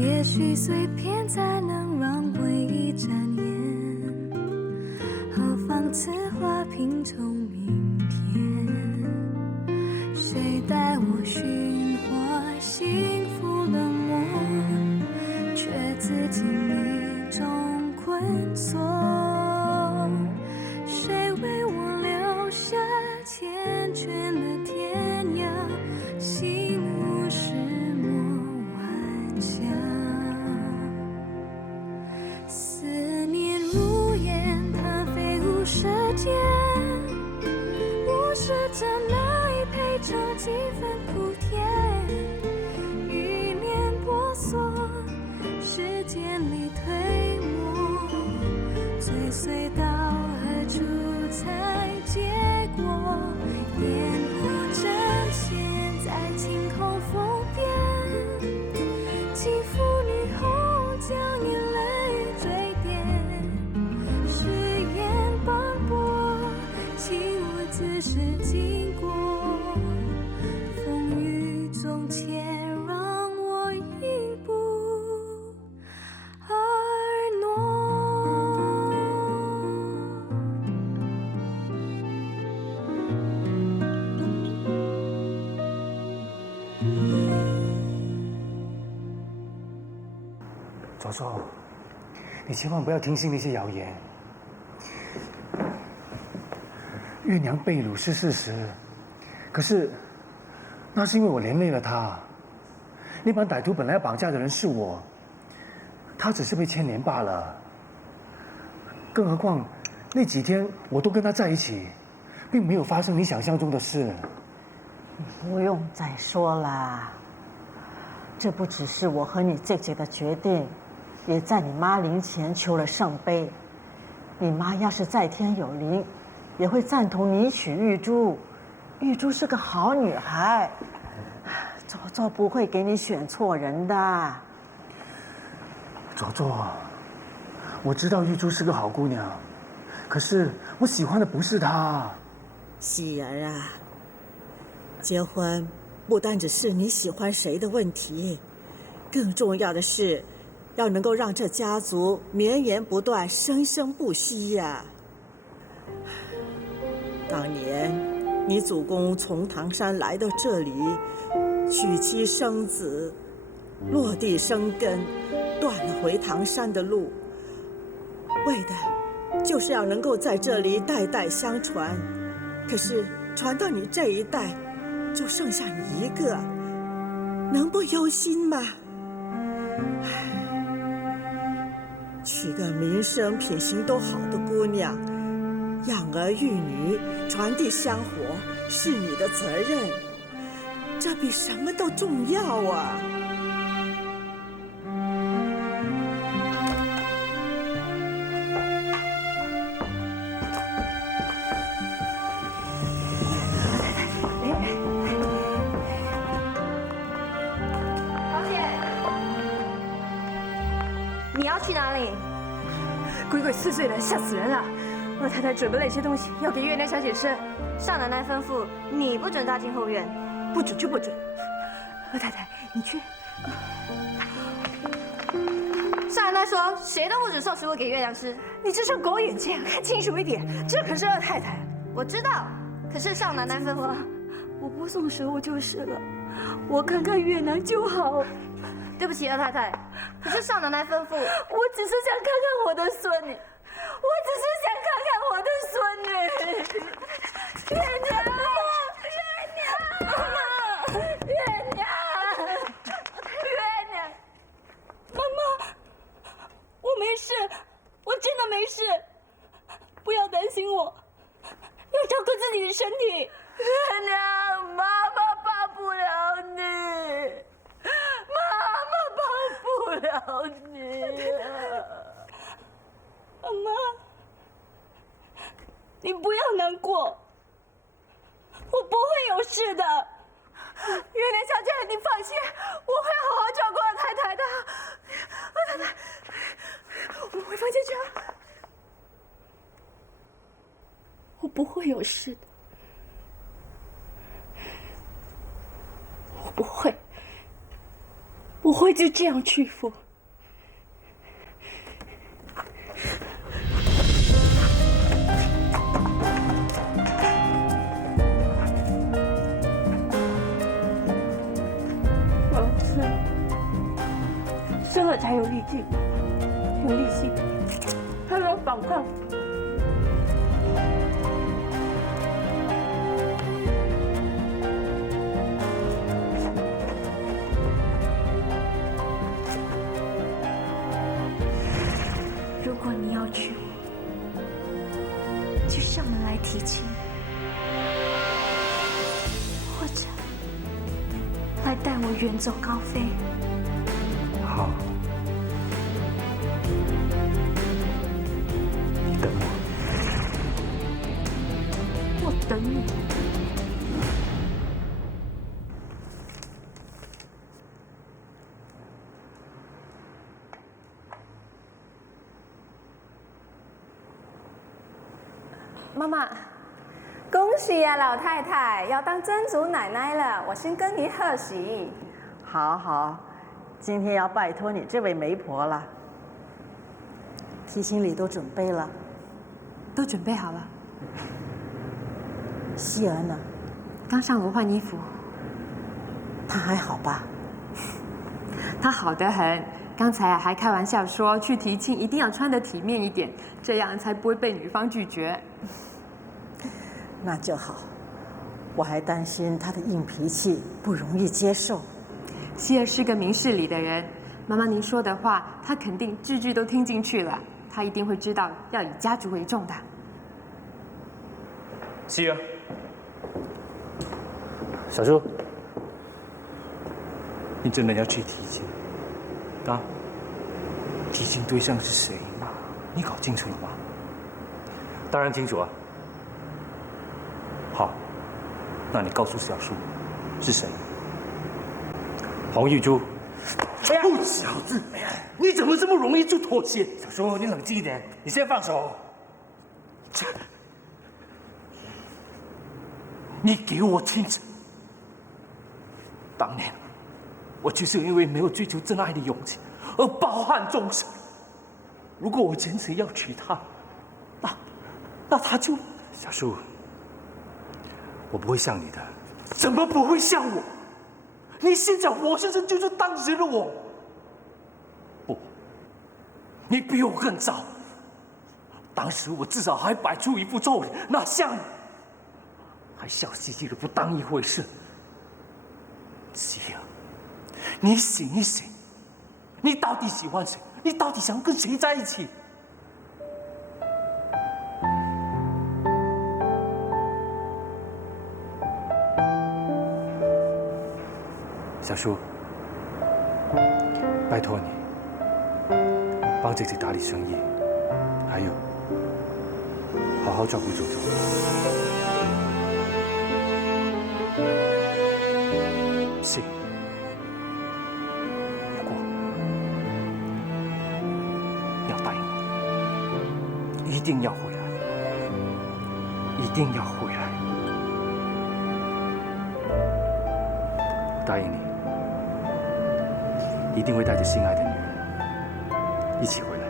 也许碎片才能让回忆展颜，何妨此花拼凑明天？谁带我寻获幸福冷漠，却自己迷中困锁？谁为我留下缱绻的天涯？心无石墨顽强，思念如烟，它飞舞舌尖，我试着哪一配着几分苦甜，欲念婆娑，时间里推磨，追随到何处才结果？眼不真现在晴空风边，肌肤女红将眼泪堆叠，誓言斑驳，请我仔细经过，风雨中且让我一步而挪。左左，你千万不要听信那些谣言。月娘被掳是事实，可是那是因为我连累了她。那帮歹徒本来要绑架的人是我，她只是被牵连罢了。更何况那几天我都跟她在一起，并没有发生你想象中的事。不用再说啦，这不只是我和你姐姐的决定，也在你妈灵前求了圣杯。你妈要是在天有灵，也会赞同你娶玉珠。玉珠是个好女孩，左左不会给你选错人的。左左，我知道玉珠是个好姑娘，可是我喜欢的不是她。喜儿啊，结婚不单只是你喜欢谁的问题，更重要的是要能够让这家族绵延不断、生生不息呀。当年你祖公从唐山来到这里，娶妻生子，落地生根，断了回唐山的路，为的就是要能够在这里代代相传。可是传到你这一代，就剩下你一个，能不忧心吗？娶个名声品行都好的姑娘，养儿育女，传递香火，是你的责任，这比什么都重要啊！你要去哪里？鬼鬼祟祟的，吓死人了！二太太准备了一些东西，要给月亮小姐吃。少奶奶吩咐你不准踏进后院，不准就不准。二太太，你去。少奶奶说谁都不准送食物给月亮吃。你这双狗眼睛，看清楚一点，这可是二太太。我知道，可是少奶奶吩咐我不送食物就是了，我看看月亮就好。对不起，二太太，可是少奶奶吩咐，我只是想看看我的孙女，我只是想看看我的孙女。月娘，月娘，月娘，月娘，妈妈，我没事，我真的没事，不要担心我，要照顾自己的身体。月娘，妈妈帮不了你。妈妈帮不了你妈妈，你不要难过，我不会有事的。月莲小姐，你放心，我会好好照顾二太太的。二太太，我们回房间去啊。我不会有事的，我不会。我会就这样屈服。我要吃了才有力气，有力气，还有反抗。如果你要娶我，就上门来提亲，或者来带我远走高飞。好，你等我。我等你。妈妈，恭喜呀、老太太要当曾祖奶奶了，我先跟你贺喜。好好，今天要拜托你这位媒婆了。提亲礼都准备了，都准备好了。希儿呢？刚上楼换衣服，她还好吧？她好得很。刚才还开玩笑说，去提亲一定要穿得体面一点，这样才不会被女方拒绝。那就好，我还担心她的硬脾气不容易接受。希儿是个明事理的人，妈妈您说的话，她肯定句句都听进去了。她一定会知道要以家族为重的。希儿，小叔，你真的要去提亲？啊？提亲对象是谁？你搞清楚了吗？当然清楚啊。好，那你告诉小叔是谁？黄玉珠。不小子，你怎么这么容易就妥协？小叔，你冷静一点，你先放手。你给我听着，当年我就是因为没有追求真爱的勇气而抱憾终生。如果我坚持要娶她，那她就……小叔，我不会像你的。怎么不会像我？你现在活生生就是当时的我。不，你比我更糟。当时我至少还摆出一副臭脸，哪像你，还笑嘻嘻的不当一回事。希儿，你醒一醒，你到底喜欢谁？你到底想跟谁在一起？小叔，拜托你帮姐姐打理生意，还有好好照顾周周。是。不过要答应我，一定要回来，一定要回来。答应你。一定会带着心爱的女人一起回来。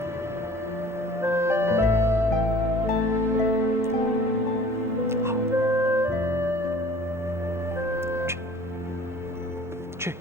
好，去。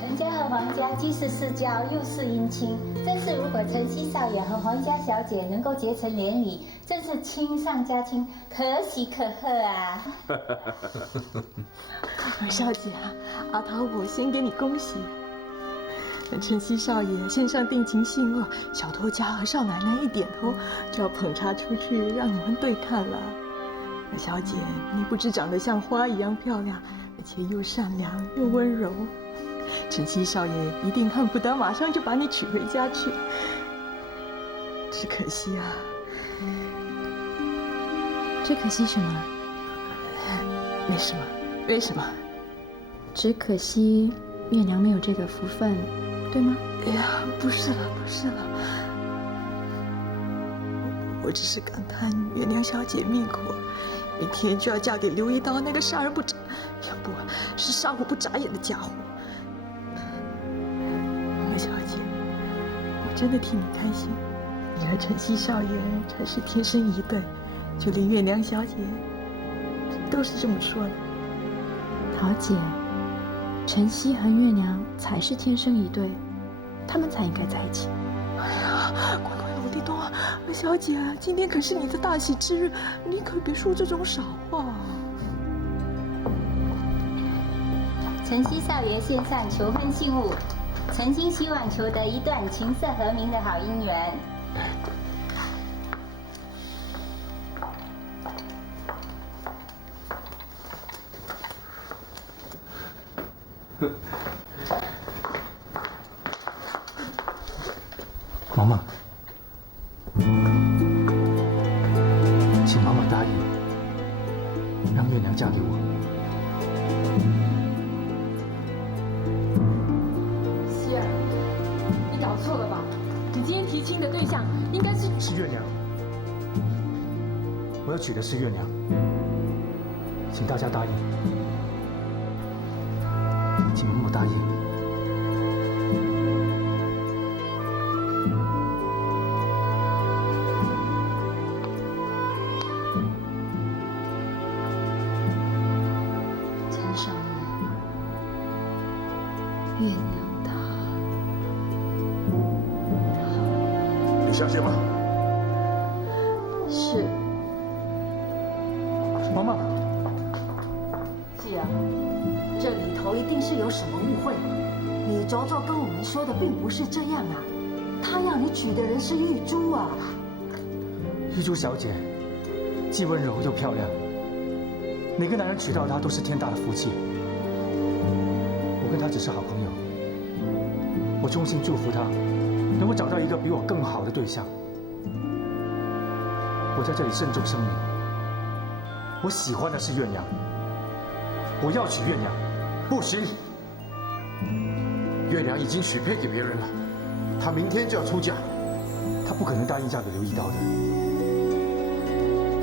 陈家和黄家既是世交，又是姻亲。这次如果陈希少爷和黄家小姐能够结成连理，真是亲上加亲，可喜可贺啊！二少姐啊，阿桃我先给你恭喜。等陈希少爷线上定情信物，小托家和少奶奶一点头，就要捧茶出去让你们对看了。小姐，你不只长得像花一样漂亮，而且又善良又温柔。晨曦少爷一定恨不得马上就把你娶回家去。只可惜啊，只可惜什么？没什么，没什么。只可惜月娘没有这个福分，对吗？哎呀，不是了，不是了。我只是感叹月娘小姐命苦，明天就要嫁给刘一刀那个杀人不眨，呀不是杀我不眨眼的家伙。何小姐，我真的替你开心，你和晨曦少爷才是天生一对，就连月娘小姐都是这么说的。桃姐，晨曦和月娘才是天生一对，他们才应该在一起。哎呀，乖乖罗地东啊，小姐，今天可是你的大喜之日，你可别说这种傻话。晨曦少爷献上求婚信物，诚心希望求得一段琴瑟和鸣的好姻缘。妈妈，请妈妈答应，让月娘嫁给我。希儿，你搞错了吧？你今天提亲的对象应该是月娘，我要娶的是月娘，请大家答应，请妈妈答应。月娘她，你相信吗？是。妈妈，希儿，这里头一定是有什么误会。你卓卓跟我们说的并不是这样啊，他要你娶的人是玉珠啊。玉珠小姐既温柔又漂亮，每个男人娶到她都是天大的福气。我跟她只是好朋友，我衷心祝福她能够找到一个比我更好的对象。我在这里慎重声明，我喜欢的是月娘，我要娶月娘。不行，月娘已经许配给别人了，她明天就要出嫁，她不可能答应嫁给刘一刀的，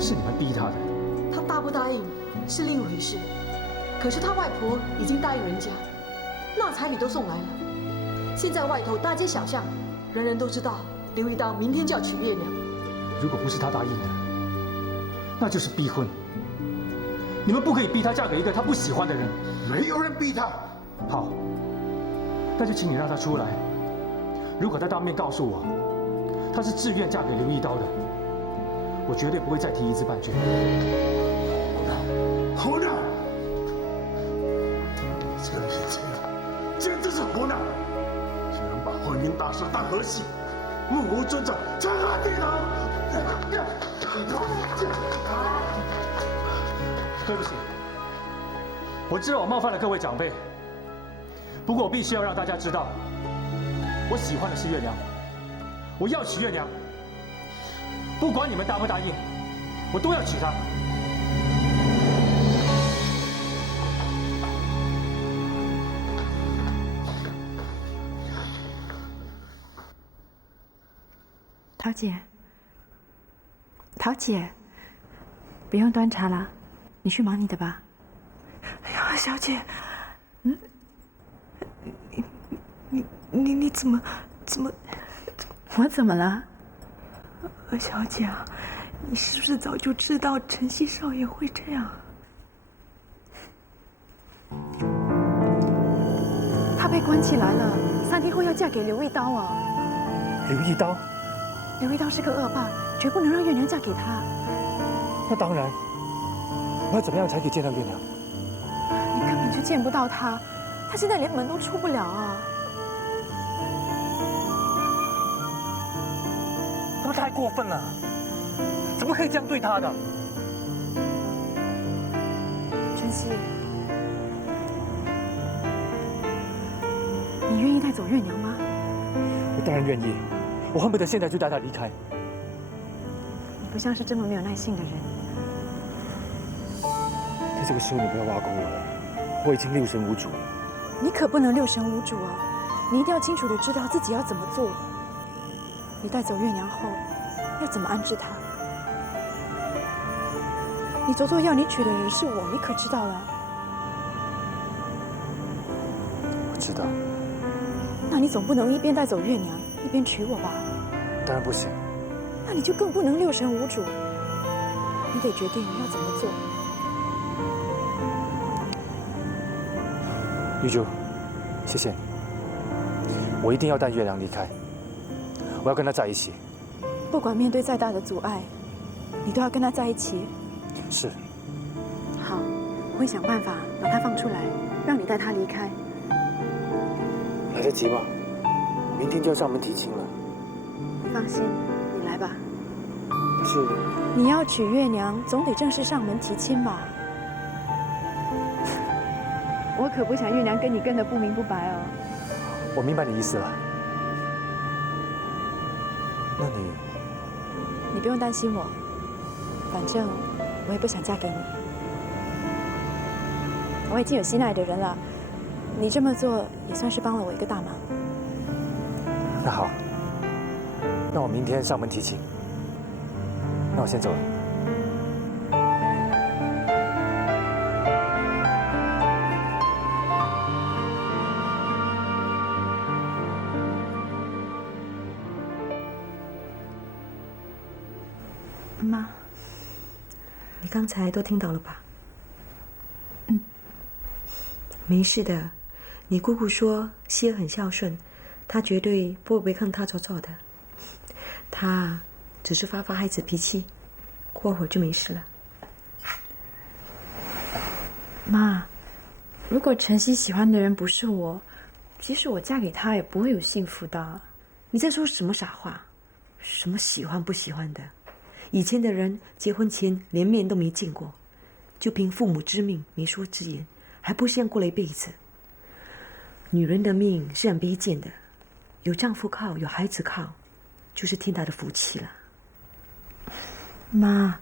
是你们逼她的。她答不答应是另一回事，可是她外婆已经答应人家，那彩礼都送来了。现在外头大街小巷，人人都知道刘一刀明天就要娶月娘。如果不是她答应的，那就是逼婚。你们不可以逼她嫁给一个她不喜欢的人。没有人逼她。好，那就请你让她出来。如果她当面告诉我，她是自愿嫁给刘一刀的，我绝对不会再提一字半句。胡闹！这一切简直是胡闹！居然把婚姻大事当儿戏，目无尊长，成何体统！对不起，我知道我冒犯了各位长辈，不过我必须要让大家知道，我喜欢的是月娘，我要娶月娘，不管你们答不答应，我都要娶她。桃姐，桃姐，不用端茶了，你去忙你的吧。哎呀，小姐，你怎么？我怎么了？小姐啊，你是不是早就知道晨曦少爷会这样？她被关起来了，3天后要嫁给刘一刀啊。刘一刀？刘一刀是个恶霸，绝不能让月娘嫁给他。那当然，我要怎么样才可以见到月娘？你根本就见不到她，她现在连门都出不了啊！都太过分了，怎么可以这样对她的？希，你愿意带走月娘吗？我当然愿意，我恨不得现在就带她离开。你不像是这么没有耐性的人。在这个时候，你不要挖苦我了，我已经六神无主了。你可不能六神无主啊！你一定要清楚的知道自己要怎么做。你带走月娘后，要怎么安置她？你左左要你娶的人是我，你可知道了？我知道。那你总不能一边带走月娘，一边娶我吧？当然不行。那你就更不能六神无主。你得决定要怎么做。玉珠，谢谢你。我一定要带月娘离开，我要跟她在一起。不管面对再大的阻碍，你都要跟她在一起。是。好，我会想办法把她放出来，让你带她离开。来得及吗？明天就要上门提亲了。放心，你来吧。是。你要娶月娘，总得正式上门提亲吧？我可不想月娘跟你跟得不明不白哦。我明白你意思了。那你不用担心我，反正我也不想嫁给你。我已经有心爱的人了，你这么做也算是帮了我一个大忙。那好，那我明天上门提亲。那我先走了。妈，你刚才都听到了吧？嗯，没事的。你姑姑说希儿很孝顺，她绝对不会看她吵吵的。她只是发孩子脾气，过会儿就没事了。妈，如果晨曦喜欢的人不是我，即使我嫁给他，也不会有幸福的。你在说什么傻话？什么喜欢不喜欢的？以前的人结婚前连面都没见过，就凭父母之命、媒妁之言，还不像过了一辈子。女人的命是很卑贱的，有丈夫靠，有孩子靠，就是天大的福气了。妈，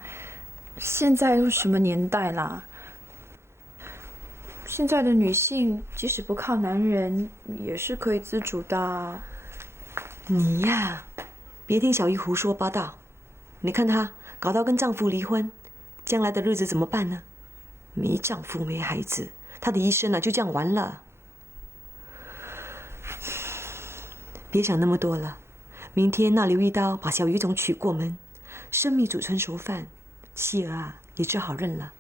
现在都什么年代啦？现在的女性即使不靠男人，也是可以自主的。你呀，别听小姨胡说八道。你看她搞到跟丈夫离婚，将来的日子怎么办呢？没丈夫没孩子，她的一生就这样完了。别想那么多了，明天那刘一刀把小姨总娶过门，生米煮成熟饭，希儿也只好认了。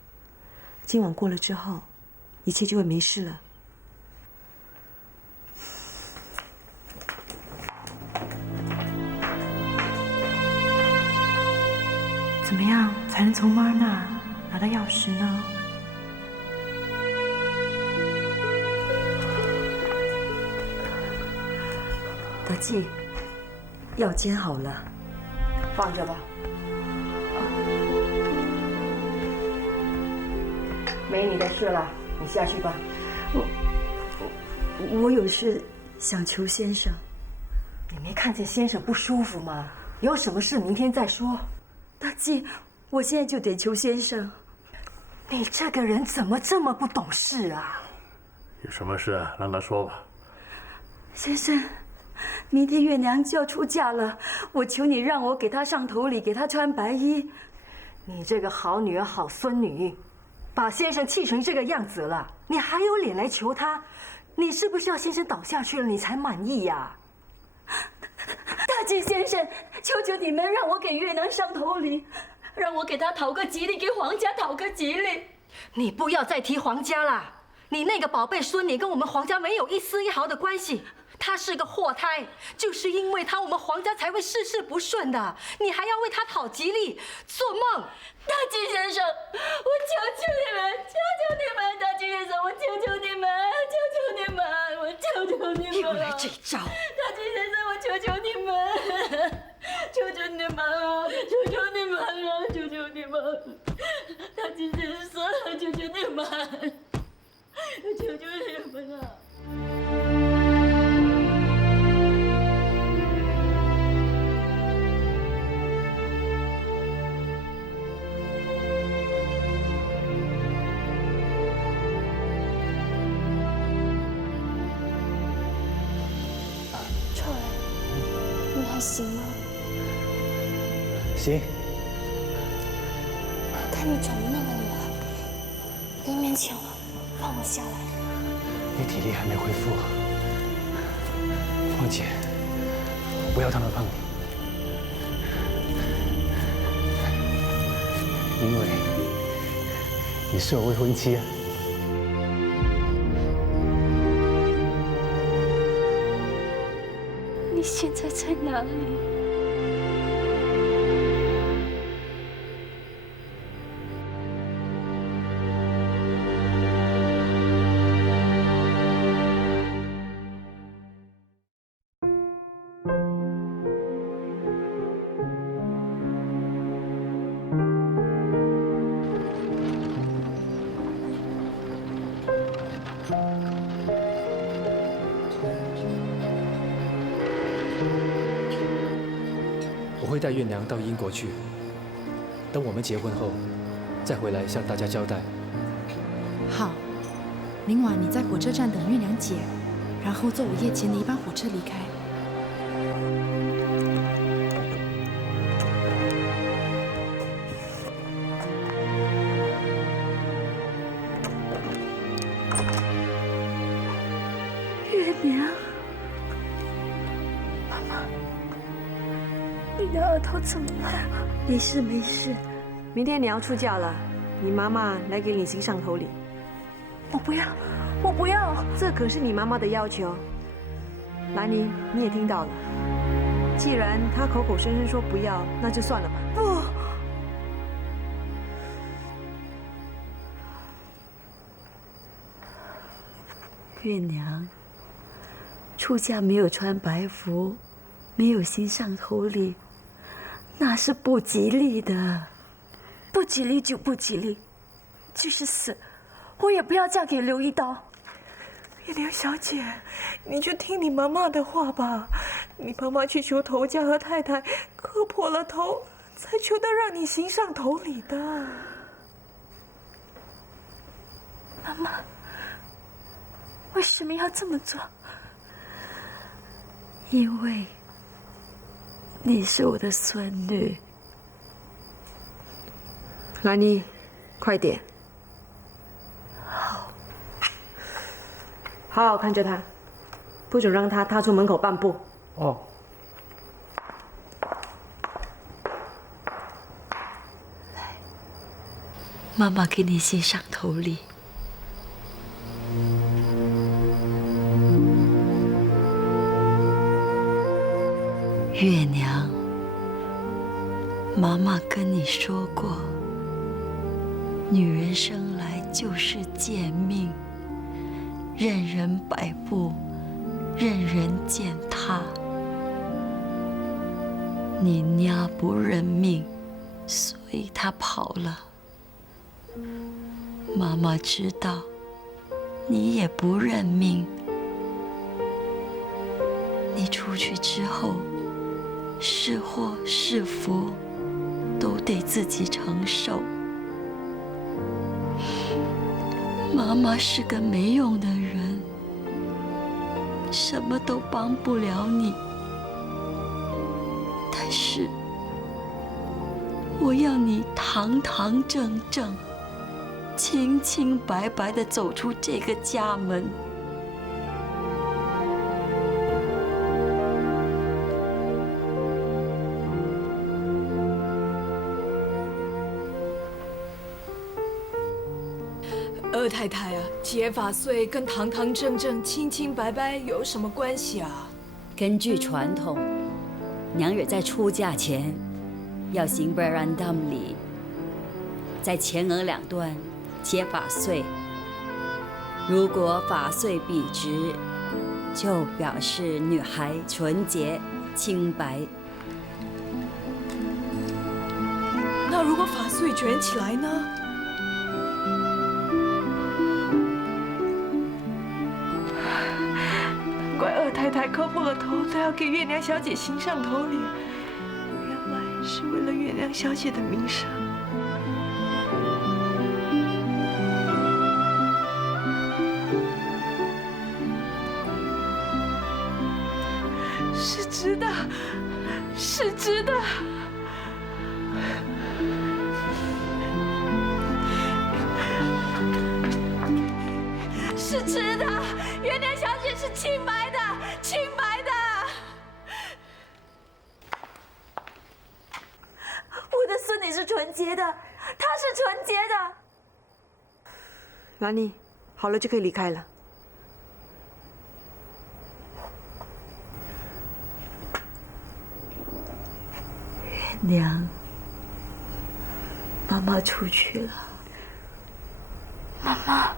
今晚过了之后，一切就会没事了。怎么样才能从妈儿那拿到钥匙呢？德记，药煎好了，放着吧。没你的事了，你下去吧。我有事想求先生。你没看见先生不舒服吗？有什么事明天再说。大记，我现在就得求先生。你这个人怎么这么不懂事啊？有什么事让他说吧。先生，明天月娘就要出嫁了，我求你让我给她上头礼，给她穿白衣。你这个好女儿、好孙女，把先生气成这个样子了，你还有脸来求他？你是不是要先生倒下去了，你才满意呀？大吉先生，求求你们让我给月娘上头礼，让我给她讨个吉利，给皇家讨个吉利。你不要再提皇家了，你那个宝贝孙女跟我们皇家没有一丝一毫的关系。她是个祸胎，就是因为她，我们皇家才会事事不顺的。你还要为她讨吉利，做梦！大吉先生，我求求你们，求求你们，大吉先生，我求求你们，求求你们，我求求你们！又来这招！大吉先生，我求求你们，求求你们啊！求求你们啊！求求你们！大吉先生，求求求你们，我求求你们了。臭儿，你还行吗？行。看你肿得那么厉害，别勉强了，放我下来。你体力还没恢复，况且我不要他们碰你，因为你是我未婚妻啊。你现在在哪里？我会带月娘到英国去，等我们结婚后，再回来向大家交代。好，明晚你在火车站等月娘姐，然后坐午夜前的一班火车离开。月娘，妈妈，你的额头怎么了？没事没事，明天你要出嫁了，你妈妈来给你行上头礼。我不要，我不要！这可是你妈妈的要求。兰妮，你也听到了。既然她口口声声说不要，那就算了吧。不，月娘，出嫁没有穿白服，没有行上头礼，那是不吉利的。不吉利就不吉利，就是死，我也不要嫁给刘一刀。月娘小姐，你就听你妈妈的话吧。你妈妈去求头家和太太，磕破了头，才求得让你行上头礼的。妈妈，为什么要这么做？因为你是我的孙女。兰妮，快点。好好看着他，不准让他踏出门口半步。哦。妈妈给你行上头礼。月娘，妈妈跟你说过，女人生来就是贱命，任人摆布，任人践踏。你娘不认命，所以她跑了。妈妈知道，你也不认命。你出去之后，是祸是福，都得自己承受。妈妈是个没用的人，什么都帮不了你。但是，我要你堂堂正正、清清白白地走出这个家门。二太太啊，结发穗跟堂堂正正、清清白白有什么关系啊？根据传统，娘惹在出嫁前要行 berandam 礼，在前额两段结发穗。如果发穗笔直，就表示女孩纯洁清白。那如果发穗卷起来呢？太太磕破了头都要给月娘小姐行上头礼，原来是为了月娘小姐的名声。是值得，是值得。是值得，月娘小姐是清白的，清白的。我的孙女是纯洁的，她是纯洁的。兰妮，好了就可以离开了。月娘，妈妈出去了。妈妈。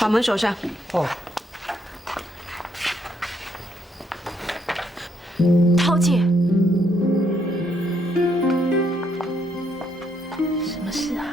把门锁上。哦。桃姐，什么事啊？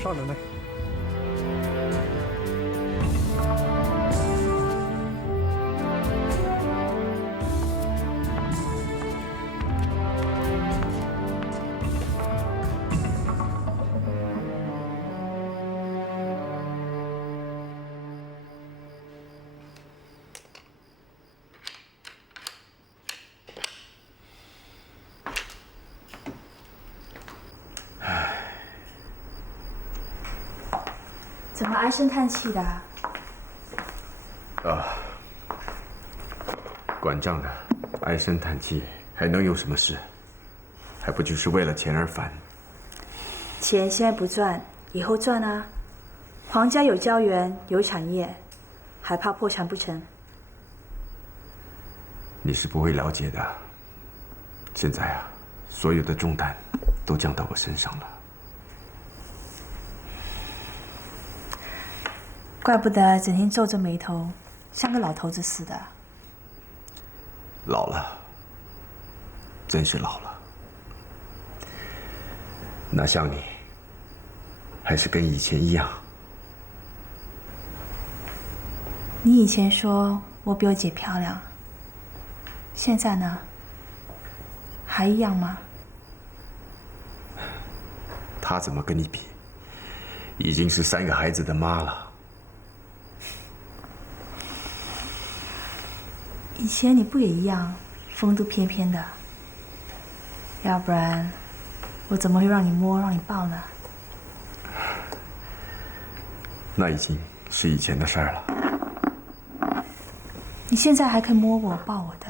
上了没？怎么唉声叹气的？管账的，唉声叹气还能有什么事？还不就是为了钱而烦？钱现在不赚，以后赚啊！皇家有胶原，有产业，还怕破产不成？你是不会了解的。现在啊，所有的重担都降到我身上了。怪不得整天皱着眉头，像个老头子似的。老了，真是老了。哪像你，还是跟以前一样。你以前说我比我姐漂亮，现在呢？还一样吗？她怎么跟你比？已经是3个孩子的妈了。以前你不也一样，风度翩翩的？要不然，我怎么会让你摸、让你抱呢？那已经是以前的事儿了。你现在还可以摸我、抱我的。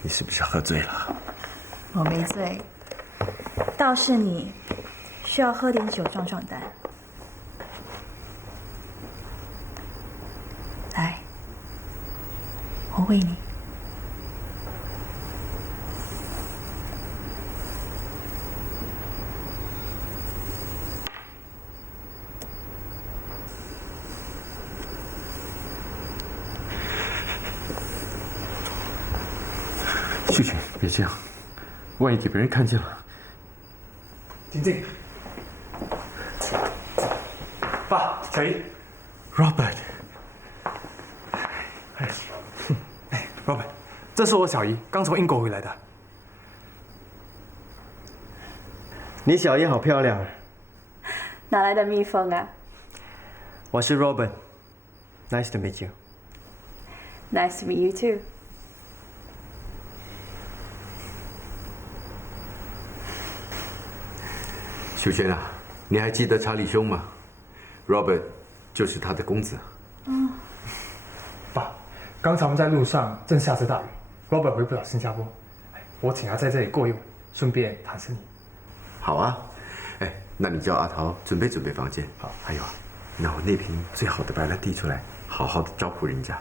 你是不是喝醉了？我没醉，倒是你需要喝点酒壮壮胆。来，我喂你。秀群，别这样，万一给别人看见了。静静。爸，小姨。Robert。Robert， 这是我小姨，刚从英国回来的。你小姨好漂亮啊！哪来的蜜蜂啊？我是 Robert。Nice to meet you. Nice to meet you too. 秀娟啊，你还记得查理兄吗 ？Robert 就是他的公子。爸，刚才我们在路上正下着大雨 Robert 回不了新加坡，我请他在这里过夜，顺便谈生意。好啊，那你叫阿桃准备房间。好，还有啊，拿我那瓶最好的白兰地出来，好好的招呼人家。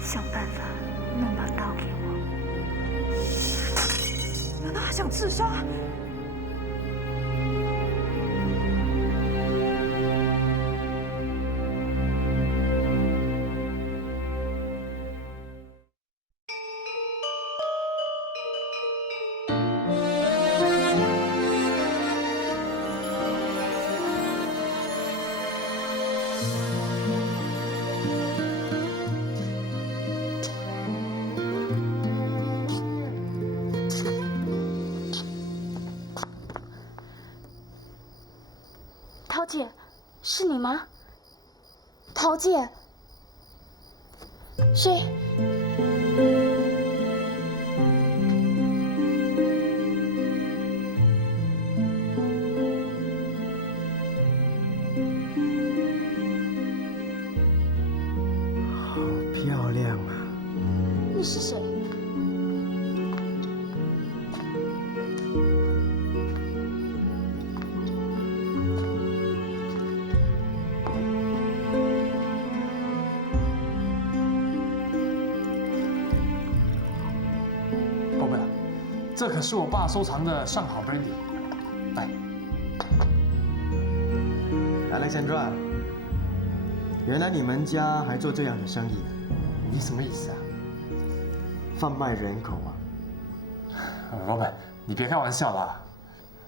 想办法弄把刀给我。难道他想自杀？桃姐，是你吗？桃姐，谁？好漂亮啊！你是谁？这可是我爸收藏的上好 brandy， 来 ，Alexandra， 原来你们家还做这样的生意？你什么意思啊？贩卖人口啊？Robert， 你别开玩笑啦！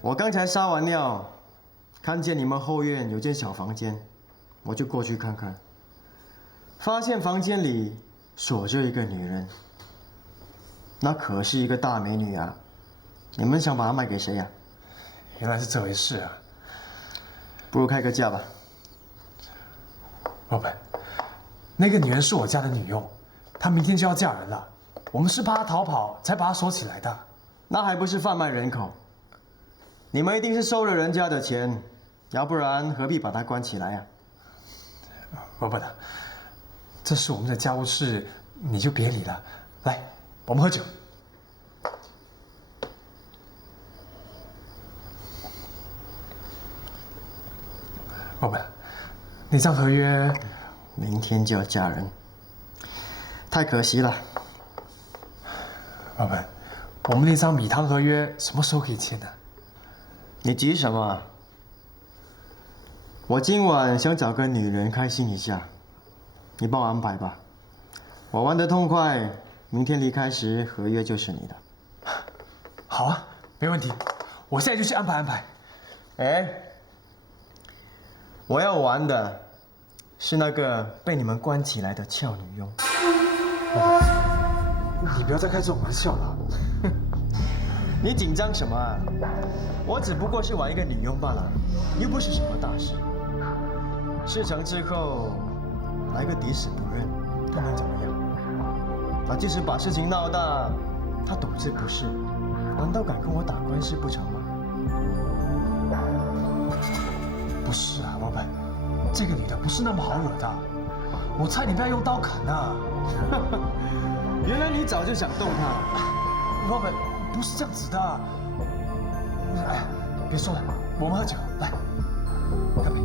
我刚才撒完尿，看见你们后院有间小房间，我就过去看看，发现房间里锁着一个女人。那可是一个大美女啊！你们想把她卖给谁呀？原来是这回事啊！不如开个价吧。Robert， 那个女人是我家的女佣，她明天就要嫁人了。我们是怕她逃跑才把她锁起来的。那还不是贩卖人口？你们一定是收了人家的钱，要不然何必把她关起来呀？Robert， 这是我们的家务事，你就别理了。来。我们喝酒。Robert， 那张合约明天就要嫁人，太可惜了。Robert， 我们那张米汤合约什么时候可以签呢？你急什么啊？我今晚想找个女人开心一下，你帮我安排吧。我玩得痛快。明天离开时，合约就是你的。好啊，没问题，我现在就去安排。我要玩的是那个被你们关起来的俏女佣。你不要再开这种玩笑了。你紧张什么啊？我只不过是玩一个女佣罢了，又不是什么大事。事成之后，来个抵死不认，他能怎么样？即使把事情闹大，他懂这不是，难道敢跟我打官司不成吗？不是啊，Robert， 这个女的不是那么好惹的，我差点被她用刀砍啊！原来你早就想动她，Robert， 不是这样子的。哎，别说了，我们喝酒，来，干杯。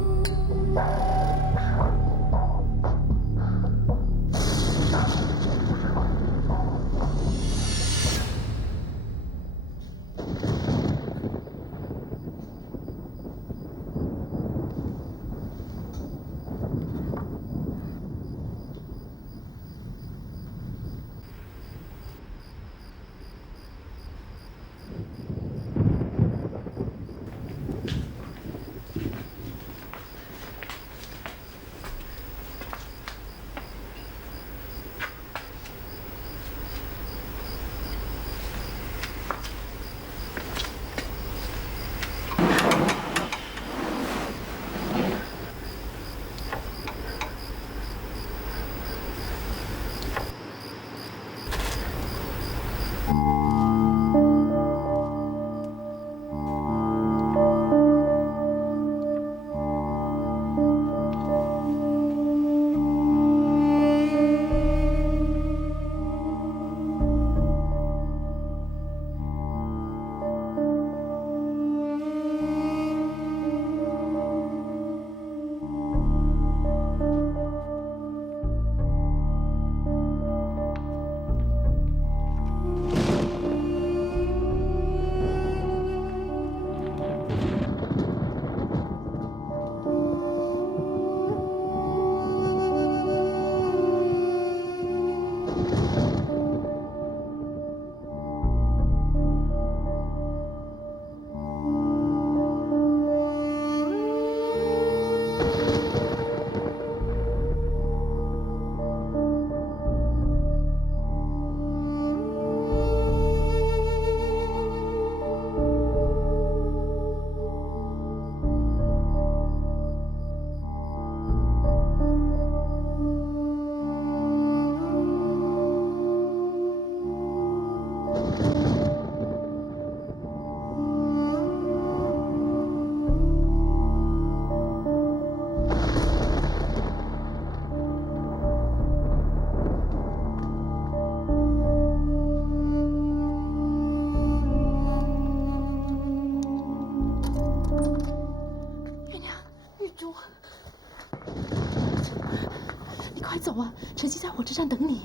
走啊！晨曦在火车站等你，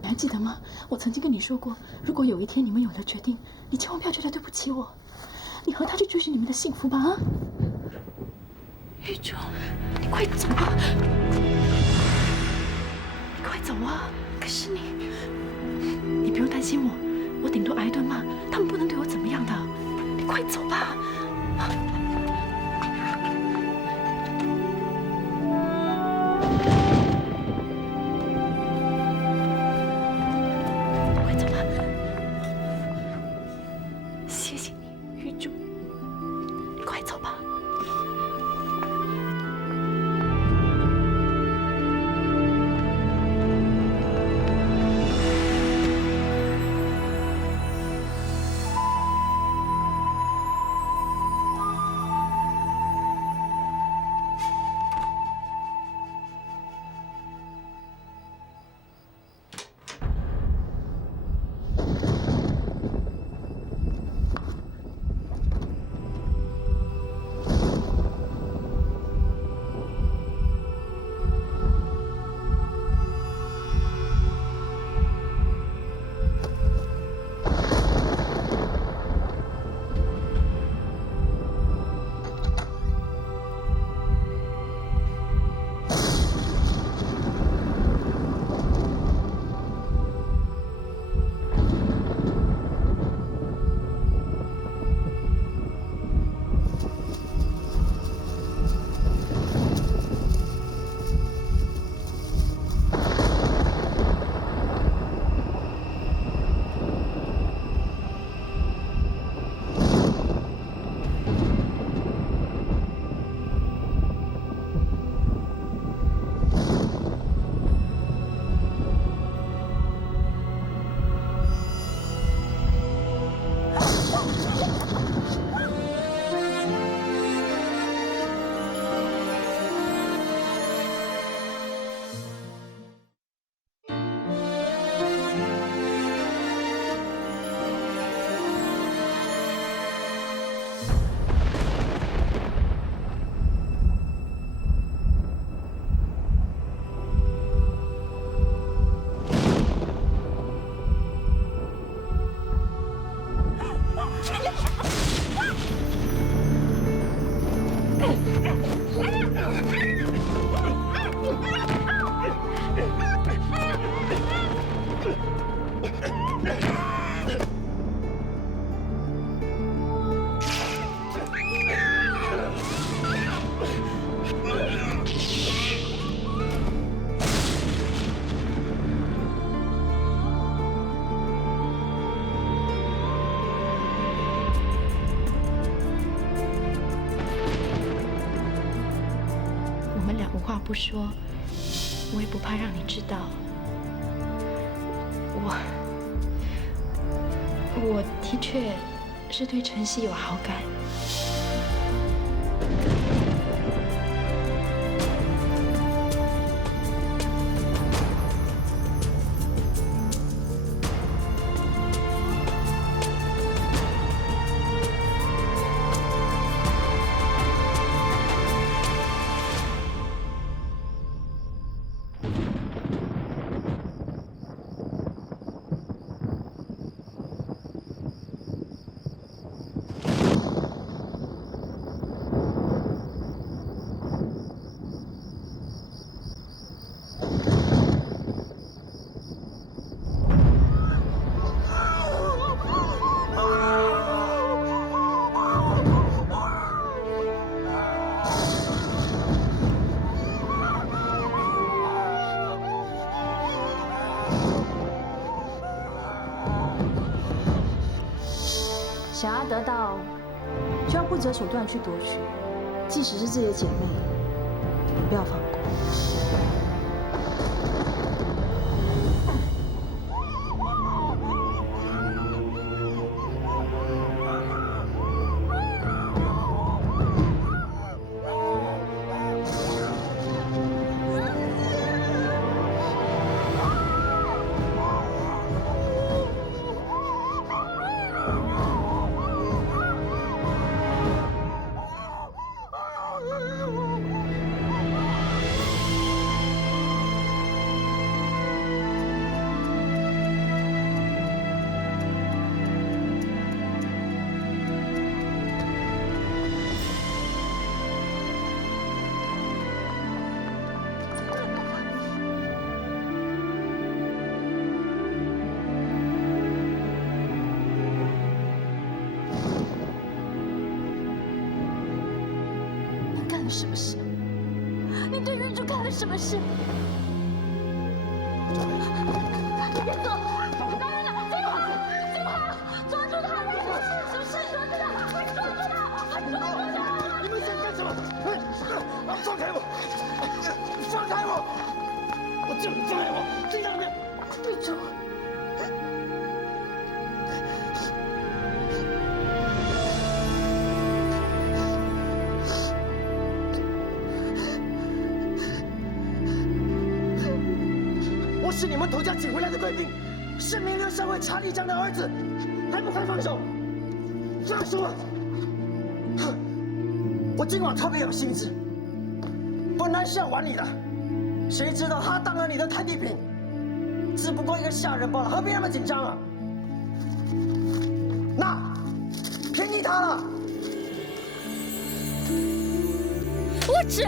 你还记得吗？我曾经跟你说过，如果有一天你们有了决定，你千万不要觉得对不起我，你和他去追寻你们的幸福吧啊！玉珠，你快走啊！你快走啊！可是你不用担心我顶多挨顿骂，他们不能对我怎么样的。你快走吧！快走吧！谢谢你，玉珠。你快走吧。不说，我也不怕让你知道。我的确是对晨曦有好感。想要得到，就要不择手段去夺取，即使是自己的姐妹，也不要放过。了什么事？你对人珠干了什么事？别走！当然了，最好，抓住他！什么事？抓住他！快抓住他！抓住他！你们想干什么？放开我！放开我！我叫你放开我！听到了没有？玉珠。我是你们头家请回来的贵宾，是名流上尉查理江的儿子，还不快放手！放手！哼！我今晚特别有兴致，本来是要玩你的，谁知道他当了你的太地品，只不过一个下人罢了，何必那么紧张啊？那便宜他了！我只。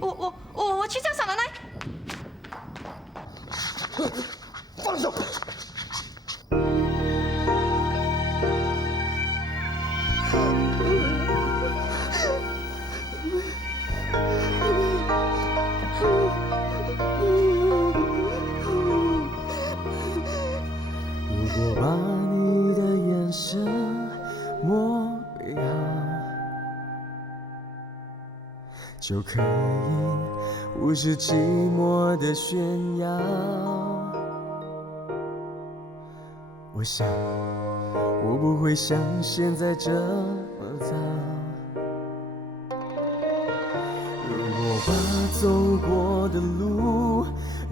我去叫小奶奶。放手！如果把你的眼神模样，就可以无视寂寞的炫耀。我想，我不会像现在这么糟。如果把走过的路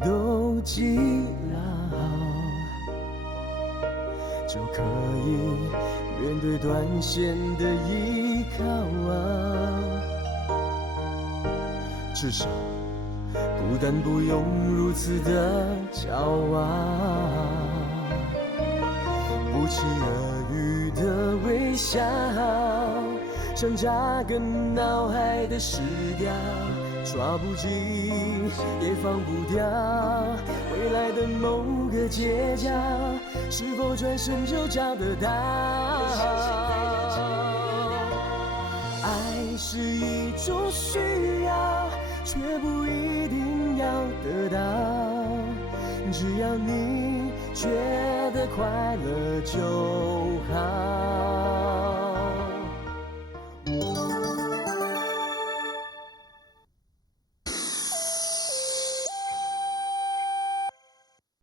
都记牢，就可以面对短线的依靠啊。至少孤单不用如此的骄傲，不期而遇的微笑，像扎根脑海的石雕，抓不紧也放不掉，未来的某个街角，是否转身就找得到？爱是一种需要，却不一定要得到，只要你觉得快乐就好。